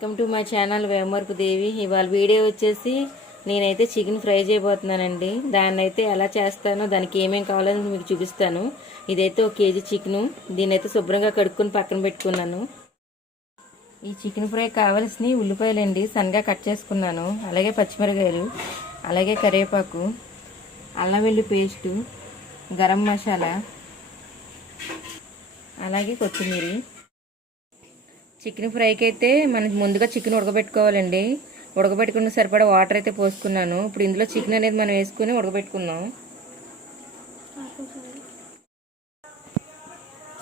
Welcome to my channel Vemarpu Devi. ఇవాళ video వచ్చేసి నేనైతే చికెన్ ఫ్రై చేయబోతున్నానండి. దాన్ని అయితే ఎలా చేస్తానో దానికి ఏమేమి కావాలని మీకు చూపిస్తాను. ఇదైతే ఒక కేజీ చికెను. దీన్నైతే అయితే శుభ్రంగా కడుక్కొని పక్కన పెట్టుకున్నాను. ఈ చికెన్ ఫ్రై కావాల్సిన ఉల్లిపాయలండి. సన్నగా కట్ చేసుకున్నాను. అలాగే పచ్చిమిరకాయలు అలాగే కరివేపాకు అల్లం వెల్లి పేస్టు గరం మసాలా అలాగే కొత్తిమీర. చికెన్ ఫ్రైకి అయితే మనం ముందుగా చికెన్ ఉడకబెట్టుకోవాలండి. ఉడకబెట్టుకున్న సరిపడా వాటర్ అయితే పోసుకున్నాను. ఇప్పుడు ఇందులో చికెన్ అనేది మనం వేసుకుని ఉడకబెట్టుకుందాం.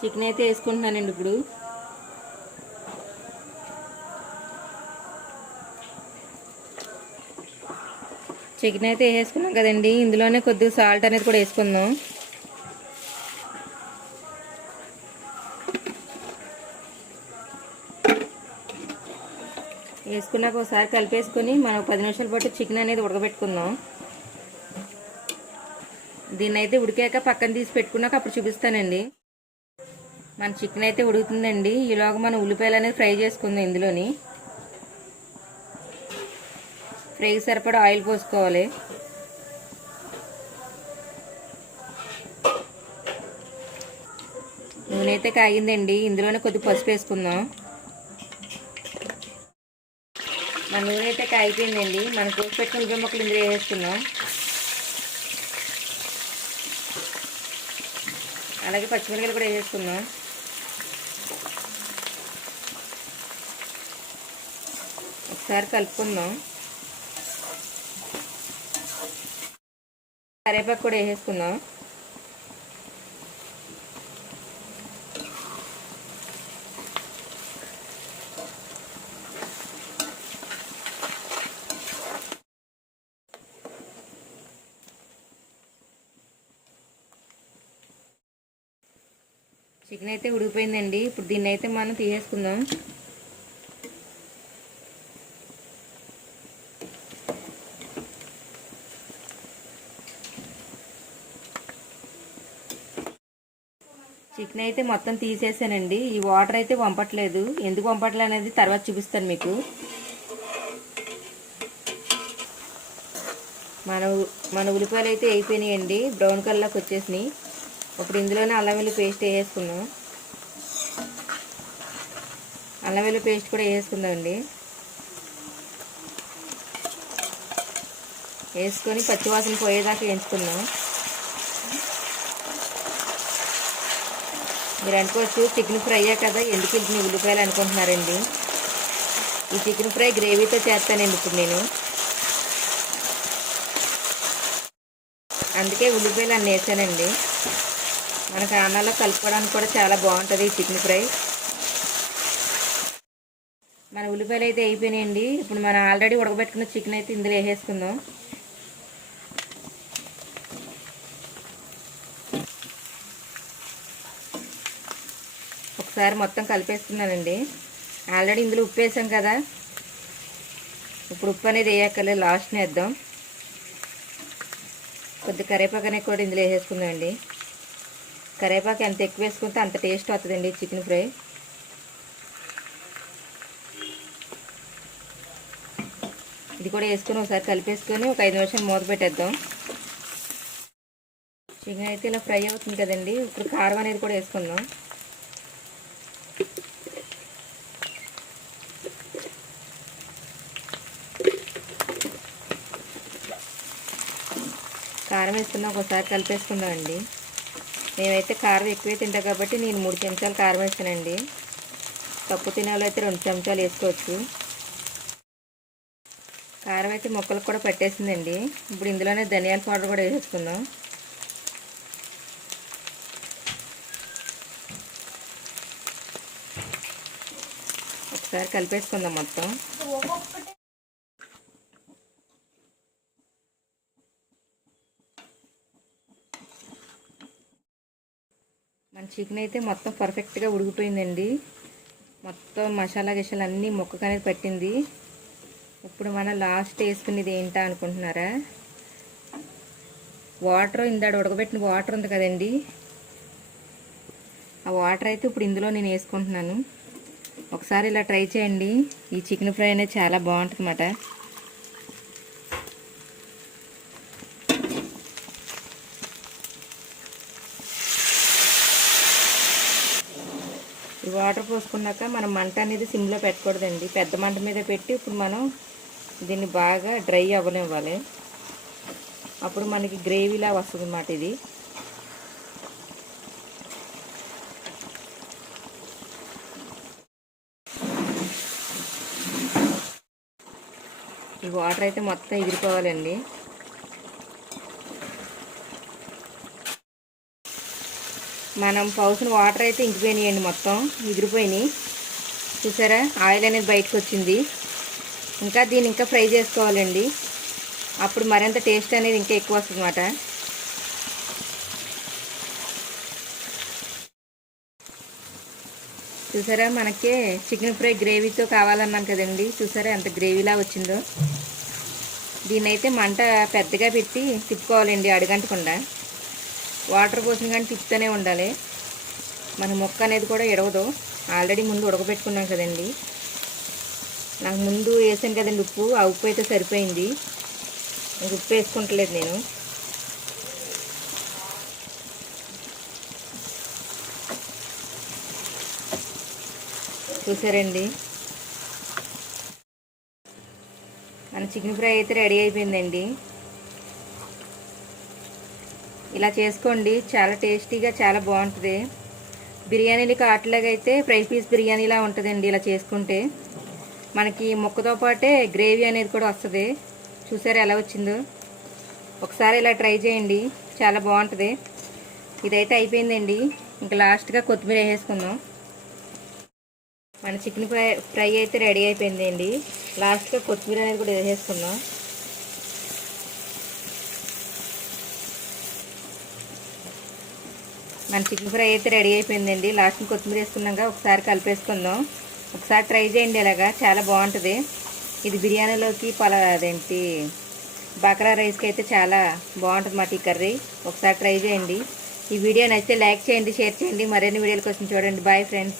చికెన్ అయితే వేసుకుంటున్నానండి ఇప్పుడు. చికెన్ అయితే వేసుకున్నాం కదండి. ఇందులోనే కొద్దిగా సాల్ట్ అనేది కూడా వేసుకుందాం. వేసుకున్నాక ఒకసారి కలిపేసుకొని మనం పది నిమిషాల పాటు చికెన్ అనేది ఉడకబెట్టుకుందాం. దీన్ని అయితే ఉడికాక పక్కన తీసి పెట్టుకున్నాక అప్పుడు చూపిస్తానండి. మన చికెన్ అయితే ఉడుకుతుందండి. ఈలోగా మనం ఉల్లిపాయలు అనేది ఫ్రై చేసుకుందాం ఇందులోని. ఫ్రైకి సరిపడా ఆయిల్ పోసుకోవాలి. నూనె అయితే కాగిందండి. ఇందులోనే కొద్ది పసుపు వేసుకుందాం. మన నూనె అయితే కాగిపోయిందండి. మనం కోసి పెట్టుకున్న ఉల్లిపాయ ముక్కలు ఇందులో వేసేస్తున్నాం అలాగే పచ్చిమిరపకాయలు కూడా వేసేస్తున్నాం ఒకసారి కలుపుకుందాం. కరేపాకు కూడా వేసేసుకుందాం. చికెన్ అయితే ఉడికిపోయిందండి. ఇప్పుడు దీన్ని అయితే మనం తీసేసుకుందాం. చికెన్ అయితే మొత్తం తీసేసానండి. ఈ వాటర్ అయితే పంపట్లేదు. ఎందుకు పంపట్లేదు అనేది తర్వాత చూపిస్తాను మీకు. మన మన ఉల్లిపాయలు అయితే అయిపోయినాయండి. బ్రౌన్ కలర్లోకి వచ్చేసినాయి. ఇప్పుడు ఇందులోనే అల్లం వెల్లి పేస్ట్ వేసుకున్నాం అల్లం వెల్లి పేస్ట్ కూడా వేసుకుందామండి. వేసుకొని పచ్చివాసన పోయేదాకా వేయించుకుందాం. మీరు అనుకోవచ్చు చికెన్ ఫ్రై కదా ఎందుకు ఇన్ని ఉల్లిపాయలు అనుకుంటున్నారండి? ఈ చికెన్ ఫ్రై గ్రేవీతో చేస్తానండి ఇప్పుడు నేను. అందుకే ఉల్లిపాయలు అన్నీ వేసానండి. మనకు అన్నంలో కలుపుకోవడానికి కూడా చాలా బాగుంటుంది ఈ చికెన్ ఫ్రై. మన ఉల్లిపాయలు అయితే అయిపోయినాయండి. ఇప్పుడు మనం ఆల్రెడీ ఉడకబెట్టుకున్న చికెన్ అయితే ఇందులో వేసేసుకుందాం. ఒకసారి మొత్తం కలిపేసుకున్నానండి. ఆల్రెడీ ఇందులో ఉప్పు వేసాం కదా. ఇప్పుడు ఉప్పు అనేది వేయక్కర్లేదు లాస్ట్ని వేద్దాం. కొద్ది కరేపాకు అనేది కూడా ఇందులో వేసేసుకుందామండి. కరివేపాకు ఎంత ఎక్కువ వేసుకుంటే అంత టేస్ట్ వస్తుందండి చికెన్ ఫ్రై. ఇది కూడా వేసుకొని ఒకసారి కలిపేసుకొని ఒక ఐదు నిమిషాలు మూత పెట్టేద్దాం. చికెన్ అయితే ఇలా ఫ్రై అవుతుంది కదండి. ఇప్పుడు కారం అనేది కూడా వేసుకుందాం. కారం వేసుకుందాం ఒకసారి కలిపేసుకుందామండి. మేమైతే కారం ఎక్కువే తింటాం కాబట్టి నేను మూడు చెంచాలు కారం వేసానండి తప్పు తినాలో అయితే రెండు చెంచాలు వేసుకోవచ్చు. కారం అయితే మొక్కలకు కూడా పట్టేసిందండి. ఇప్పుడు ఇందులోనే ధనియాల పౌడర్ కూడా వేసేసుకుందాం. ఒకసారి కలిపేసుకుందాం మొత్తం. చికెన్ అయితే మొత్తం పర్ఫెక్ట్గా ఉడికిపోయిందండి. మొత్తం మసాలా గిసాలు అన్నీ ముక్కకు అనేది పట్టింది. ఇప్పుడు మనం లాస్ట్ వేసుకునేది ఏంటా అనుకుంటున్నారా? వాటర్ ఇందాడ ఉడకబెట్టిన వాటర్ ఉంది కదండి. ఆ వాటర్ అయితే ఇప్పుడు ఇందులో నేను వేసుకుంటున్నాను. ఒకసారి ఇలా ట్రై చేయండి. ఈ చికెన్ ఫ్రై అనేది చాలా బాగుంటుంది అన్నమాట ఈ వాటర్ పోసుకున్నాక మనం మంట అనేది సిమ్లో పెట్టకూడదండి. పెద్ద మంట మీద పెట్టి ఇప్పుడు మనం దీన్ని బాగా డ్రై అవ్వనివ్వాలి. అప్పుడు మనకి గ్రేవీలా వస్తుంది అన్నమాట ఇది. ఈ వాటర్ అయితే మొత్తం ఎగిరిపోవాలండి. మనం పౌసిన వాటర్ అయితే ఇంకిపోయినాయండి మొత్తం ఎగిరిపోయినాయి. చూసారా? ఆయిల్ అనేది బయటకు వచ్చింది. ఇంకా దీన్ని ఇంకా ఫ్రై చేసుకోవాలండి. అప్పుడు మరింత టేస్ట్ అనేది ఇంకా ఎక్కువ వస్తుంది అన్నమాట చూసారా? మనకి చికెన్ ఫ్రై గ్రేవీతో కావాలన్నాను కదండి. చూసారా ఎంత గ్రేవీలా వచ్చిందో. దీన్నైతే మంట పెద్దగా పెట్టి తిప్పుకోవాలండి అడగంటకుండా. వాటర్ పోసిన కానీ తిప్పుతూనే ఉండాలి. మన మొక్క అనేది కూడా ఎడవదు. ఆల్రెడీ ముందు ఉడకబెట్టుకున్నాం కదండి. నాకు ముందు వేసాను కదండి ఉప్పు. ఆ ఉప్పు అయితే సరిపోయింది. ఇంక ఉప్పు వేసుకుంటలేదు నేను. చూసారండి. మన చికెన్ ఫ్రై అయితే రెడీ అయిపోయిందండి. ఇలా చేసుకోండి. చాలా టేస్టీగా చాలా బాగుంటుంది. బిర్యానీలకి ఆటలాగా అయితే ఫ్రై పీస్ బిర్యానీలా ఉంటుందండి ఇలా చేసుకుంటే. మనకి ముక్కతో పాటే గ్రేవీ అనేది కూడా వస్తుంది. చూసారా ఎలా వచ్చిందో? ఒకసారి ఇలా ట్రై చేయండి. చాలా బాగుంటుంది. ఇదైతే అయిపోయిందండి. ఇంకా లాస్ట్గా కొత్తిమీర వేసేసుకుందాం మన చికెన్ ఫ్రై ఫ్రై అయితే రెడీ అయిపోయిందండి. లాస్ట్గా కొత్తిమీర అనేది కూడా వేసేసుకుందాం. మన చికెన్ ఫ్రై అయితే రెడీ అయిపోయిందండి. లాస్ట్ కొత్తిమీర వేసుకున్నాక ఒకసారి కలిపేసుకుందాం. ఒకసారి ట్రై చేయండి ఇలాగా. చాలా బాగుంటుంది. ఇది బిర్యానీలోకి పల అదేంటి బకరా రైస్కి అయితే చాలా బాగుంటుంది మాట ఈ కర్రీ. ఒకసారి ట్రై చేయండి. ఈ వీడియో నచ్చితే లైక్ చేయండి షేర్ చేయండి. మరిన్ని వీడియోల కోసం చూడండి. Bye friends.